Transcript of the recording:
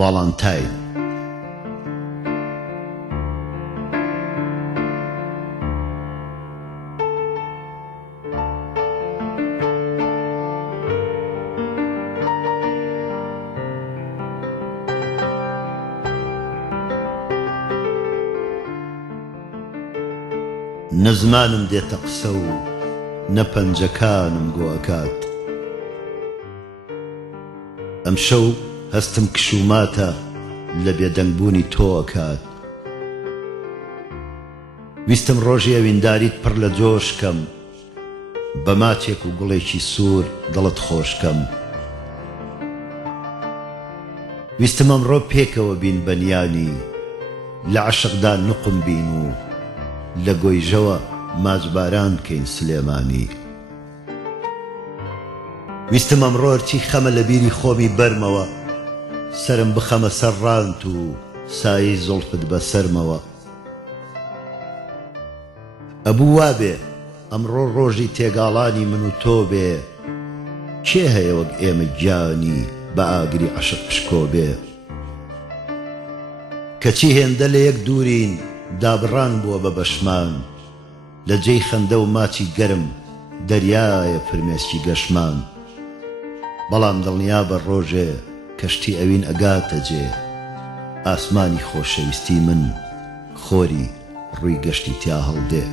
ڤاڵانتاین. نەزمانم دێتە قسە و نەپەنجەکانم گۆکات. ئەم شەو هەستم کشوماتە لە بێدەنگبوونی تۆکات. ویستم ڕۆژی ئەوینداریت پڕ لە جۆشکەم، بە ماچێک و گوڵێکی سوور دڵت خۆشکەم. ویستم ئەمڕۆ پێکەوە بین بەنیانی، لە عەشقدا نوقم بین و لە گۆیژەوە ماجباران کەین سلێمانی. ویستم ئەمڕۆرتی خەمە لە بیری خۆمی بەرمەوە، سرم بخەمە سەر ڕانت و سایەی زوڵفت بەسەرمەوە. ئەبوو وابێ ئەمڕۆ ڕۆژی تێگاڵانی من و تۆ بێ، کێ هەیە وەک ئێمە گیانی بە ئاگری عەشق پشکۆ بێ. کەچی هێندە لە یەک دوورین دابڕان بووە بە بەشمان، لە جێی خەندە و ماچی گەرم دەریایە فرمێسکی گەشمان. بەڵام دڵنیا بە ڕۆژێ کەشتی ئەوین ئەگاتە جێ، ئاسمانی خۆشەویستی من خۆری ڕووی گەشتی تیا هەڵدێ.